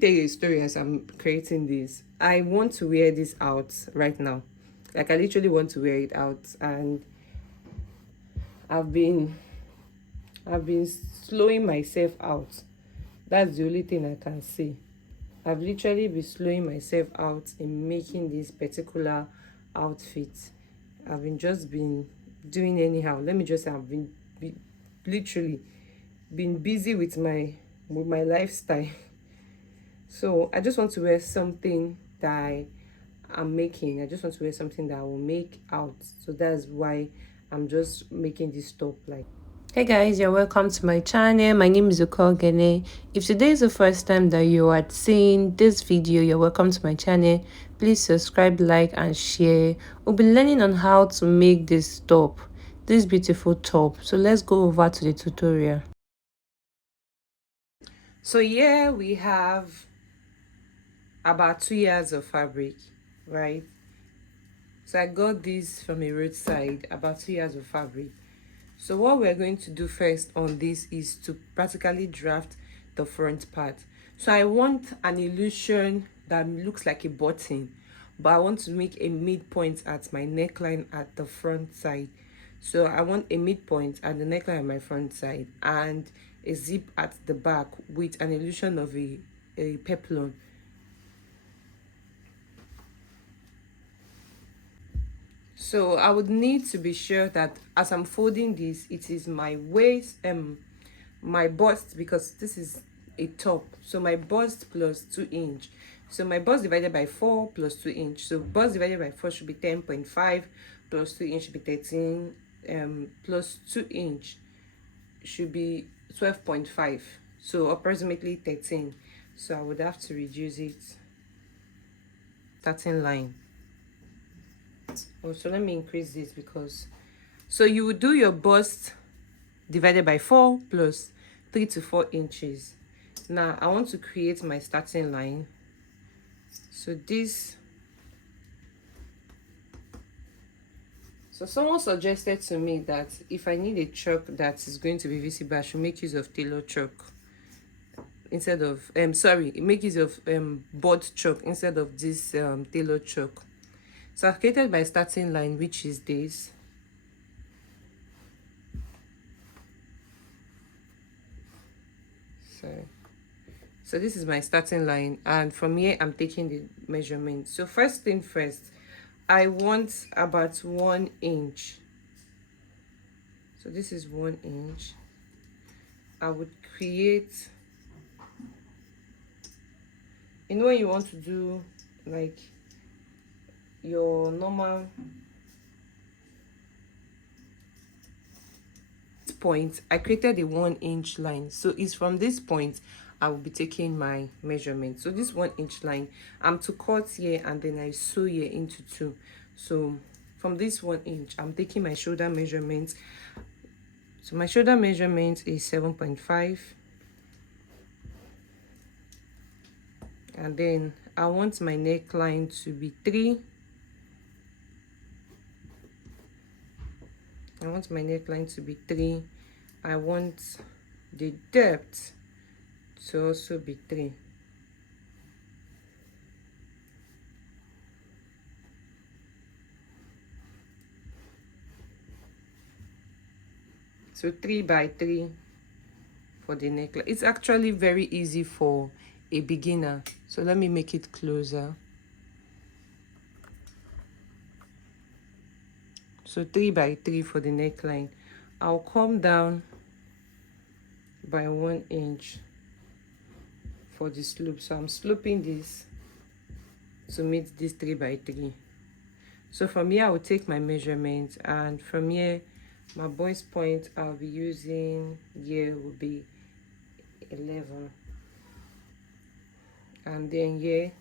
tell you a story as I'm creating this. I want to wear this out right now. Like I literally want to wear it out, and I've been I've been slowing myself out. That's the only thing I can say. I've literally been slowing myself out in making this particular outfit. I've been doing anyhow. Let me just say literally been busy with my lifestyle. So I just want to wear something that I'm making. I just want to wear something that I will make out. So that's why I'm just making this top like. Hey guys, you're welcome to my channel. My name is Okogene. If today is the first time that you are seeing this video, you're welcome to my channel. Please subscribe, like and share. We'll be learning on how to make this top, this beautiful top. So let's go over to the tutorial. So here we have about 2 yards of fabric, right? So I got this from a roadside, about 2 yards of fabric. So what we're going to do first on this is to practically draft the front part. So I want an illusion that looks like a button, but I want to make a midpoint at my neckline at the front side. So I want a midpoint at the neckline at my front side and a zip at the back with an illusion of a peplum. So I would need to be sure that as I'm folding this, it is my waist, my bust, because this is a top. So my bust plus 2 inch. So my bust divided by 4 plus 2 inch. So bust divided by 4 should be 10.5 plus 2 inch should be 13. Plus 2 inch should be 12.5. So approximately 13. So I would have to reduce it 13 line. Oh, so let me increase this because so you would do your bust divided by 4 plus 3 to 4 inches. Now I want to create my starting line. So someone suggested to me that if I need a chalk that is going to be visible, I should make use of tailor chalk instead of make use of board chalk instead of this tailor chalk. So I've created my starting line, which is this. So this is my starting line, and from here I'm taking the measurement. So first thing first, I want about 1 inch. So this is 1 inch. I would create, you know, when you want to do like your normal point, I created a 1 inch line. So it's from this point I will be taking my measurement. So this 1 inch line, I'm to cut here and then I sew here into 2. So from this 1 inch, I'm taking my shoulder measurement. So my shoulder measurement is 7.5. And then I want my neckline to be 3. I want my neckline to be 3. I want the depth to also be 3. So 3 by 3 for the neckline. It's actually very easy for a beginner. So let me make it closer. So 3 by 3 for the neckline. I'll come down by 1 inch for the slope. So I'm sloping this to meet this 3 by 3. So from here I will take my measurement, and from here my boy's point I'll be using here will be 11. And then here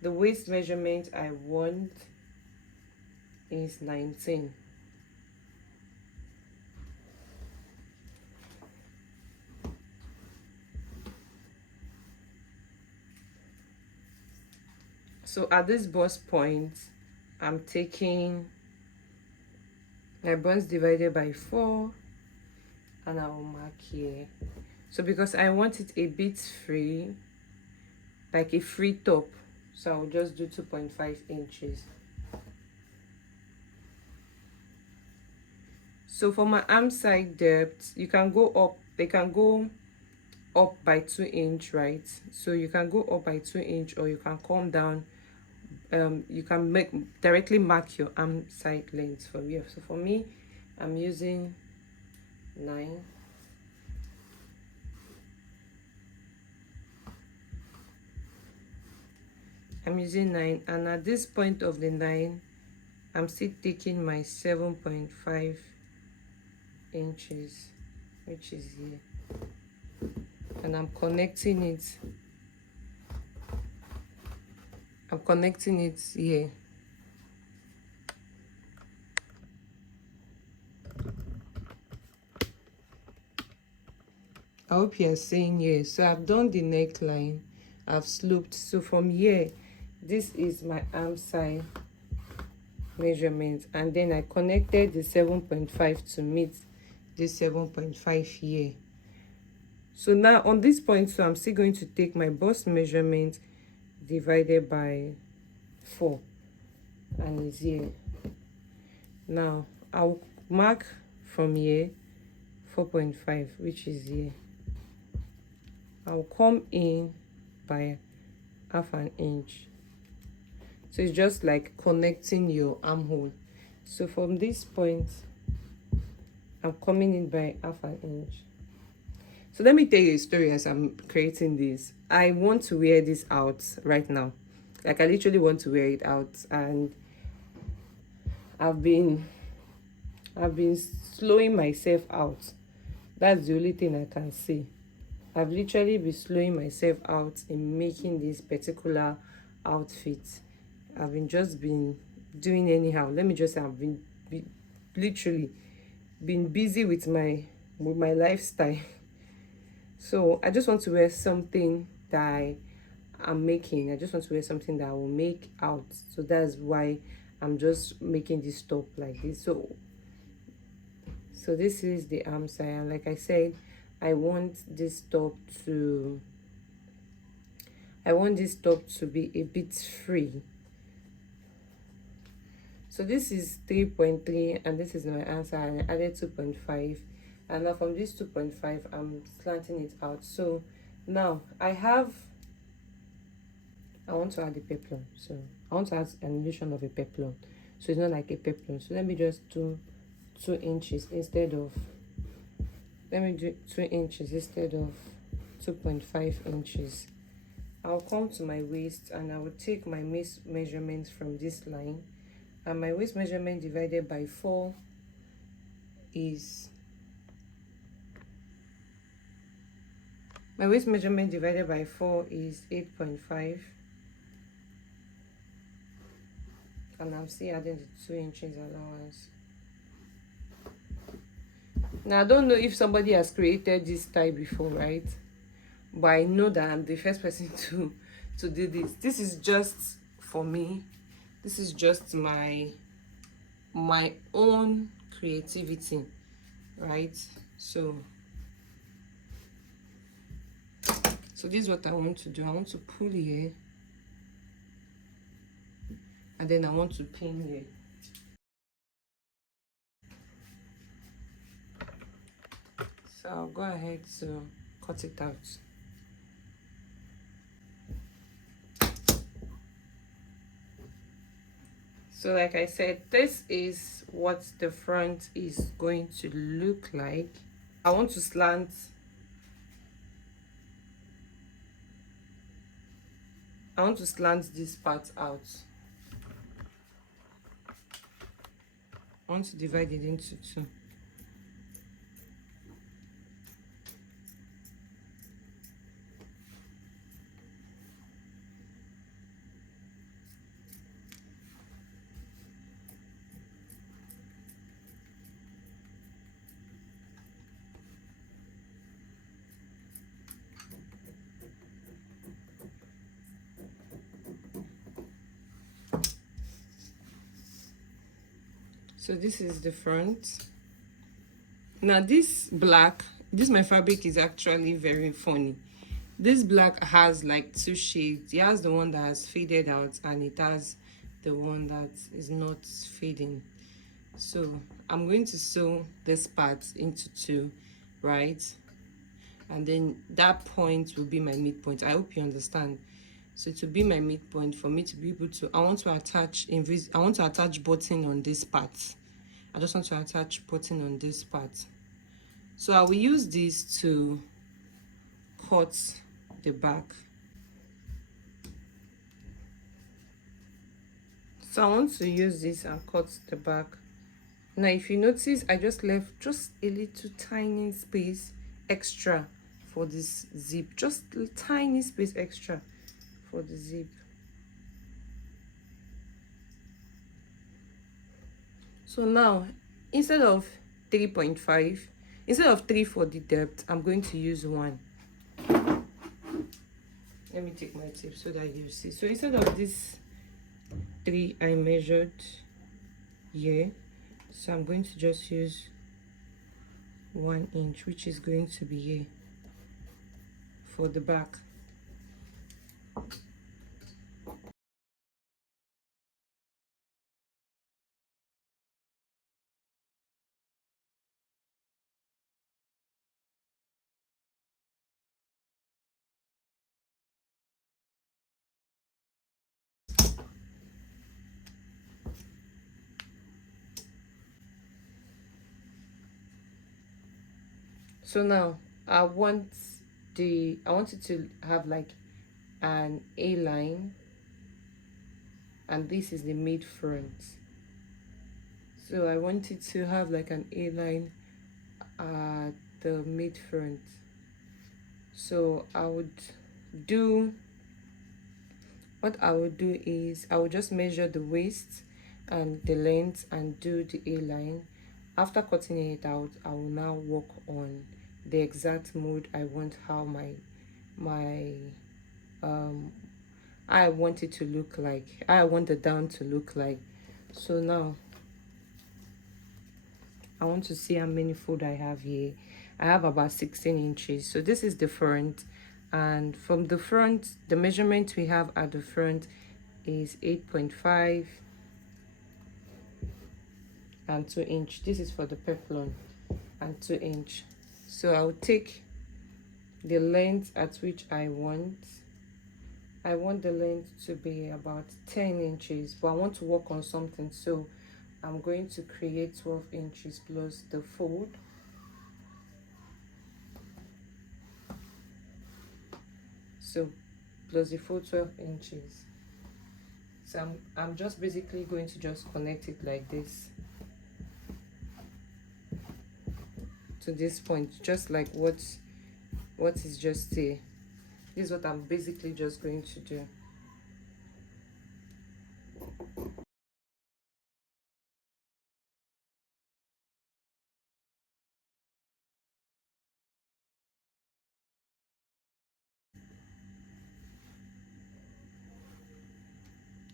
the waist measurement I want is 19. So at this bust point, I'm taking my bust divided by 4 and I will mark here. So because I want it a bit free, like a free top, so I'll just do 2.5 inches. So for my arm side depth, you can go up, they can go up by 2 inch, right? So you can go up by 2 inch, or you can come down. You can directly mark your arm side length from here. So for me, I'm using 9. I'm using 9, and at this point of the 9, I'm still taking my 7.5 inches, which is here, and I'm connecting it here. I hope you are seeing here. So I've done the neckline, I've sloped. So from here, this is my arm side measurement, and then I connected the 7.5 to meet this 7.5 here. So now on this point, so I'm still going to take my bust measurement divided by 4, and it's here. Now I'll mark from here 4.5, which is here. I'll come in by half an inch. So it's just like connecting your armhole. So from this point, I'm coming in by half an inch. So let me tell you a story as I'm creating this. I want to wear this out right now. Like, I literally want to wear it out, and I've been slowing myself out. That's the only thing I can say. I've literally been slowing myself out in making this particular outfit. I've been doing anyhow. Let me just say, I've literally been busy with my lifestyle. So I just want to wear something that I'm making. I just want to wear something that I will make out. So that's why I'm just making this top like this. So this is the arm side, and like I said, I want this top to be a bit free. So this is 3.3, and this is my answer. I added 2.5, and now from this 2.5, I'm slanting it out. So now I want to add a peplum. So I want to add an illusion of a peplum, so it's not like a peplum. So let me just do 2 inches instead of 2.5 inches. I'll come to my waist, and I will take my measurements from this line, and my waist measurement divided by 4 is 8.5, and I'm still adding the 2 inches allowance. Now I don't know if somebody has created this tie before, right? But I know that I'm the first person to do this. This is just for me. This is just my own creativity, right? So this is what I want to do. I want to pull here, and then I want to pin here. So I'll go ahead to cut it out. So like I said, this is what the front is going to look like. I want to slant this part out. I want to divide it into 2. So this is the front. Now this my fabric is actually very funny. This black has like two shades. It has the one that has faded out, and it has the one that is not fading. So I'm going to sew this part into two, right? And then that point will be my midpoint. I hope you understand. So to be my midpoint, for me to be able to, I want to attach button on this part. I just want to attach button on this part. So I will use this to cut the back. So I want to use this and cut the back. Now if you notice, I just left just a little tiny space extra for this zip, just a tiny space extra for the zip. So now instead of 3.5, instead of 3 for the depth, I'm going to use 1. Let me take my tape so that you see. So instead of this 3 I measured here, so I'm going to just use 1 inch, which is going to be here for the back. So now I want it to have like an A line, and this is the mid front. So I want it to have like an A line at the mid front. So what I would do is I will just measure the waist and the length and do the A line. After cutting it out, I will now work on the exact mold I want, how I want it to look like, I want the down to look like. So now I want to see how many fold I have here. I have about 16 inches. So this is the front, and from the front, the measurement we have at the front is 8.5 and 2 inch. This is for the peplon, and 2 inch. So I'll take the length at which I want the length to be about 10 inches, but I want to work on something, so I'm going to create 12 inches plus the fold. So plus the fold, 12 inches. So I'm just basically going to just connect it like this to this point, just like what is just here. This is what I'm basically just going to do.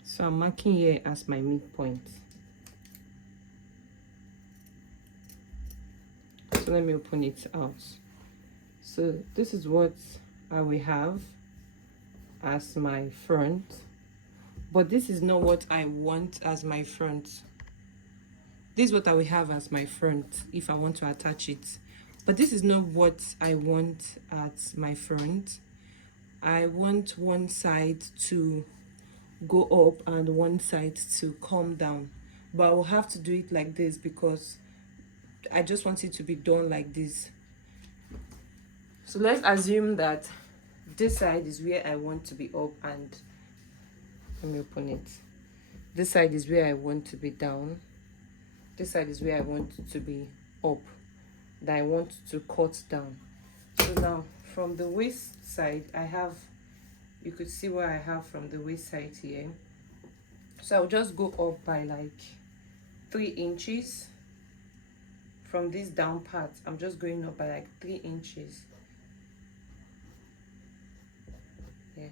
So I'm marking here as my midpoint. So let me open it out. So this is what I will have as my front, but this is not what I want as my front. This is what I will have as my front if I want to attach it, but this is not what I want at my front. I want one side to go up and one side to come down, but I will have to do it like this because I just want it to be done like this. So let's assume that this side is where I want to be up, and let me open it. This side is where I want to be down. This side is where I want to be up, that I want to cut down. So now from the waist side, I have, you could see what I have from the waist side here. So I'll just go up by like 3 inches. From this down part, I'm just going up by like 3 inches. Yeah.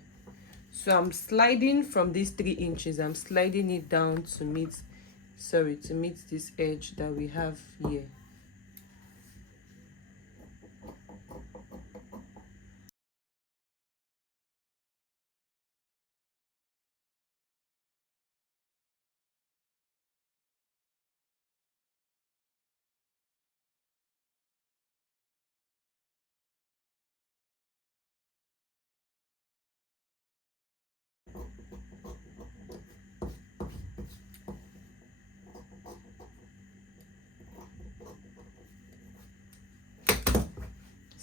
So I'm sliding from these 3 inches, I'm sliding it down to meet, to meet this edge that we have here.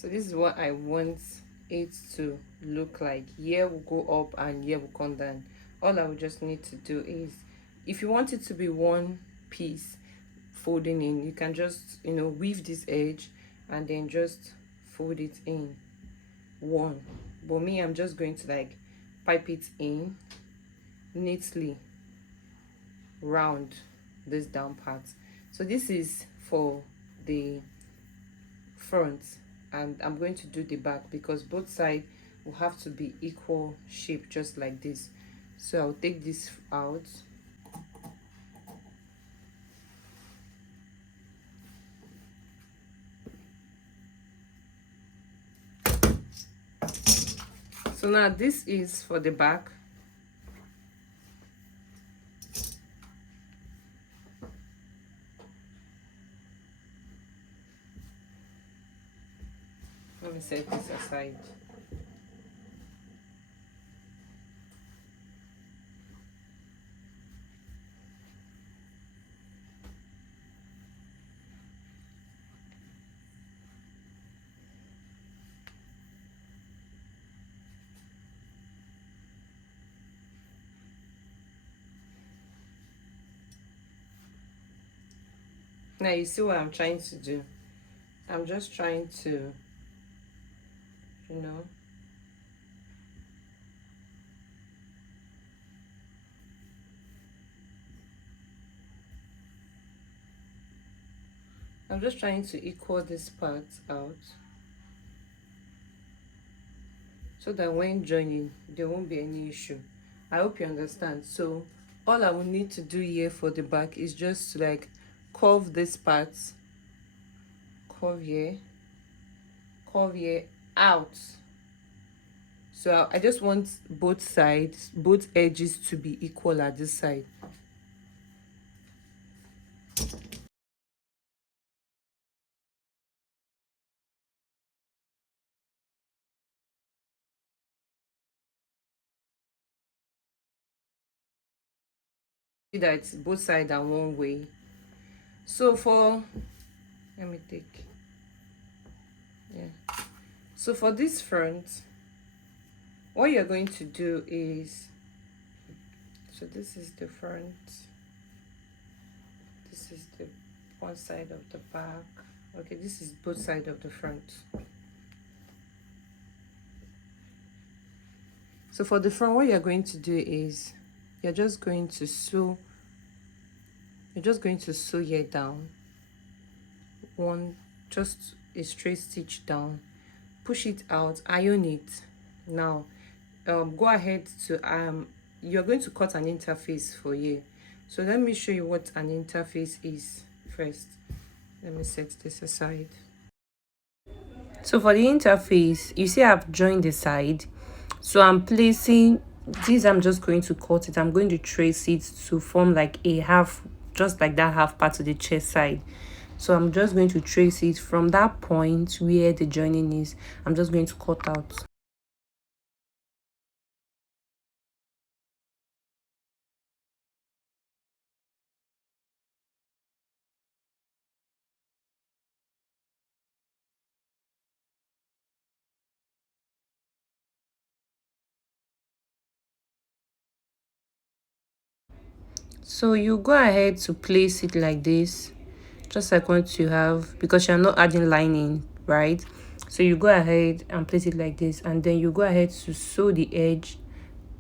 So this is what I want it to look like. Here will go up and here will come down. All I will just need to do is, if you want it to be one piece folding in, you can just, weave this edge and then just fold it in one. But me, I'm just going to like pipe it in neatly round this down part. So this is for the front, and I'm going to do the back because both sides will have to be equal shape, just like this. So I'll take this out. So now this is for the back. Let me set this aside. Now you see what I'm trying to do. I'm just trying to, you know, I'm just trying to equal this part out so that when joining there won't be any issue. I hope you understand. So all I will need to do here for the back is just to like curve this part, curve here out. So I just want both sides, both edges to be equal at this side. See that it's both sides are one way. So for, let me take, yeah. So for this front, what you're going to do is, so this is the front, this is the one side of the back. Okay, this is both sides of the front. So for the front, what you're going to do is you're just going to sew here down one, just a straight stitch down, push it out, iron it. Now go ahead to you're going to cut an interface for here. So let me show you what an interface is first. Let me set this aside. So for the interface, you see I've joined the side, so I'm placing this, I'm just going to cut it, I'm going to trace it to form like a half, just like that half part to the chest side. So I'm just going to trace it from that point where the joining is. I'm just going to cut out. So you go ahead to place it like this, just like what you have, because you're not adding lining, right? So you go ahead and place it like this, and then you go ahead to sew the edge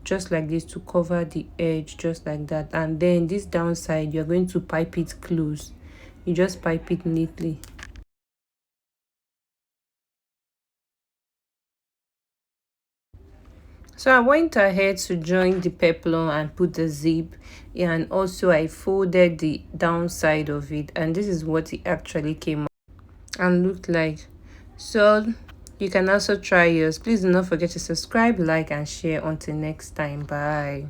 just like this to cover the edge, just like that. And then this downside, you're going to pipe it close. You just pipe it neatly. So I went ahead to join the peplum and put the zip, and also I folded the downside of it, and this is what it actually came out and looked like. So you can also try yours. Please do not forget to subscribe, like, and share. Until next time, bye.